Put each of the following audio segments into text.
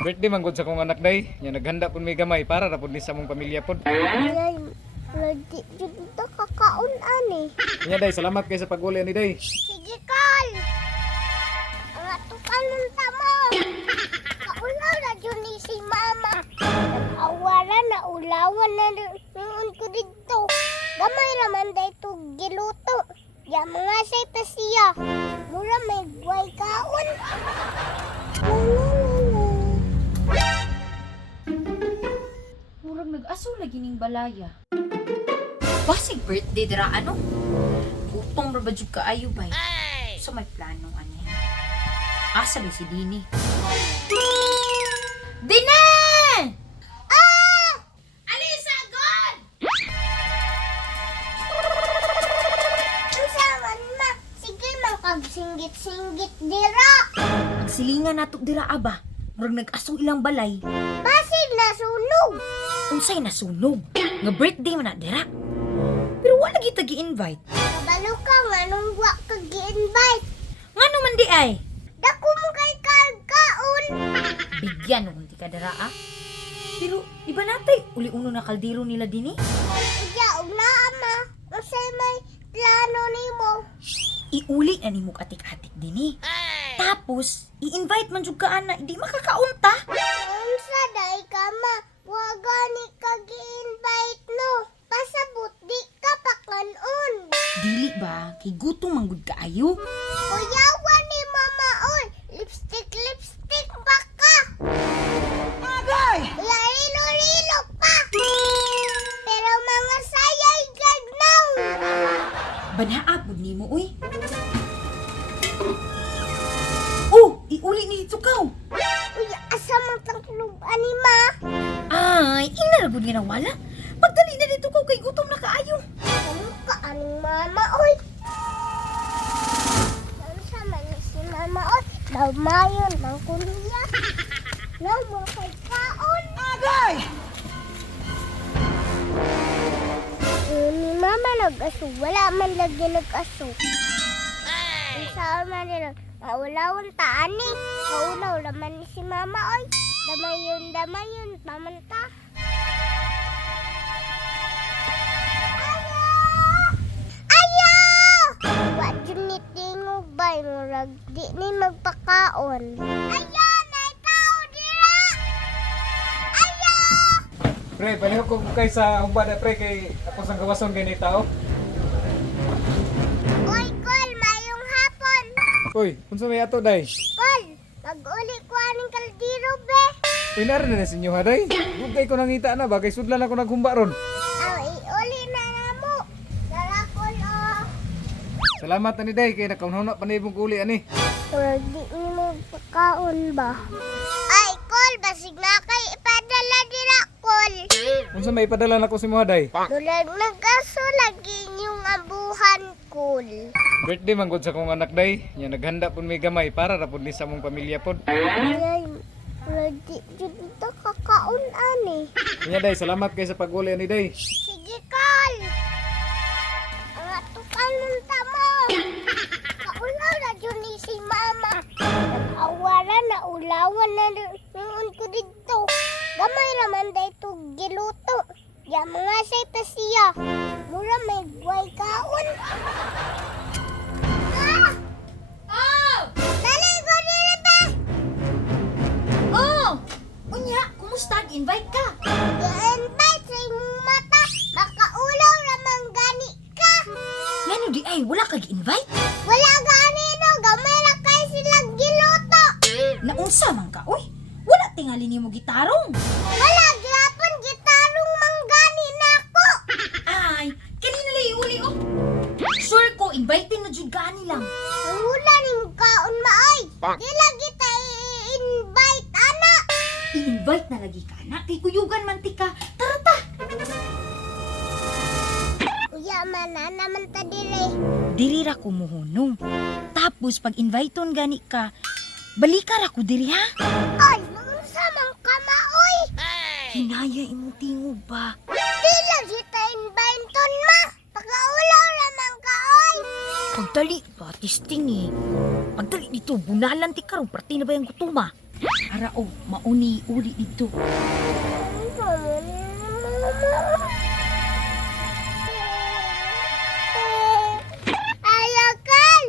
Birthday man gud sa kong anak day. Nya naghanda pud may gamay para ra pud ni sa mong pamilya pod. Ay, lagi jud ito kakaon ani. Nya day, salamat kay sa pag-uli ni day. Sige, Kal. Ang atukan ng tamo. Kaulaw na dyan ni si Mama. Nag-awalan na ulawan na noon ko dito. Gamay naman dahil ito giluto. Ya mga say pa siya. Mura may buhay kaon. Murag nag-aso lagi ning balaya. Basig birthday dira ano? Utong ra ba jud kaayo bay? So may plano ani. Asa ba si Dini? Dine! Ah! Alisa god! Usawan ma. Sige makagsinggit-singgit dira. Magsilingan nato dira aba. Murag nag-aso ilang balay. Basig na sunog. Unsay nasunog? Nga birthday man na dira. Pero wala kita gi-invite. Kabalo ka nga nung wa ka gi-invite. Ngano man di ay? Dako mo kay kaon. Bigyan nung hindi ka dara ah. Pero iba natay uli uno na kaldero nila Dini. Uya, na ama. Usay may plano nimo. Iuli na ni mo atik-atik Dini. Tapos i-invite man jud ka ana, hindi makakaunta. Unsa day ka ma? Wa gani ka gi-invite no. Pasabot di ka pakanon. Dili ba kay gutom man gud kaayo? Kuyawa ni mama oy. Lipstick pa ka. Agay! Uya, rilo pa. Pero mga sayay gagnaw. Banhaa pud nimo uy. Oh, iuli ni tukaw. Uya, asa man tang ani ma? Ay, ina ra gud ginawala. Pagdali na dito ko kay gutom na kaayo. Ano ka aning mama oy? Ano sa man ni si mama oy? Daw mayon ng kuliya. Daw mo kay kaon. Agay! Ni mama nag-aso. Wala man lagi nag-aso. Ang saan man nila. Maulawon taan ni. Maulaw naman ni si mama oy. Damayon. Pamanta. Ayo! Wa jud ni tingog bay murag di ni magpakaon. Ayo, may tao dira. Ayo! Pre, palihok ko kay sa humbada pre kay ako sang gawason kay ni tao. Oy, Kol, mayong hapon. Uy, unsa may ato day? Kol, mag-uli ko aning kaldero be. Uy, naran na sinyo ha day. Dugay ko nangita na ba kay sudlan ako naghumba ron. Aw, iuli na namo. Dara, Kol, oh. Salamat ani day kay nakaunhuna pa na ibong uli ani. Murag di ni magpakaon ba? Ay, Kol, basig na kay ipadala dira, Kol. Unsa may ipadala nako si mo day? Dulag nag-aso lagi yung abuhan, Kol. Birthday man gud sa kong anak day. Nya naghanda pud may gamay para ra pud ni sa mong pamilya pod. Ay, lagi jud ito kakaon ani. Nya day, salamat kay sa pag-uli ani day. Sige, Kol. Ang atukan ng tamo. Kaulaw na dyan ni si Mama. Nag-awalan na ulawan na noon ko dito. Gamay naman dahil ito giluto. Ya mga say pa siya. Mura may buhay kaon. Ah! Oh! Dali ko dili ba? Oh! Unya, kumusta? Invite ka. I-invite sa imong mata. Makaulaw naman gani ka. Ngano di ay wala kag invite? Wala gani no. Gamay na kayo silang giluto. Naunsa man ka oy? Wala tingali nimo gitarong. Wala gyapon gitarong manggani nako. Ay, kanina lay uli oh. Sure ko inviting na jud ka lang. Ang wala ning kaon maay. Di lagi ta i-invite ana. I-invite na lagi ka na kay kuyugan man ti ka. Tara ta. Uya mana naman ta dire. Diri ra ko muhunong. Tapos pag inviteon gani ka, balikar ako diri ha. Ay, unsa man ka maoy? Hinaya imong tingog ba? Di lagi ta invite ma. Pagaulaw naman ka oy. Pagdali, batis ting eh. Pagdali dito, bunalan ti karong parte na ba yung gutuma? Ara o, mauni uli dito. Ayaw, Kal!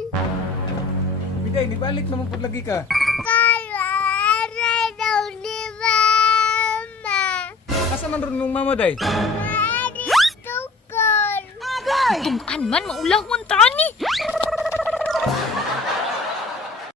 Biday, nibalik naman po lagi ka. Kal, aray daw ni Mama. Asa man ron mong mama, day? Aris to, Kal. Tugan man, maulahon tani.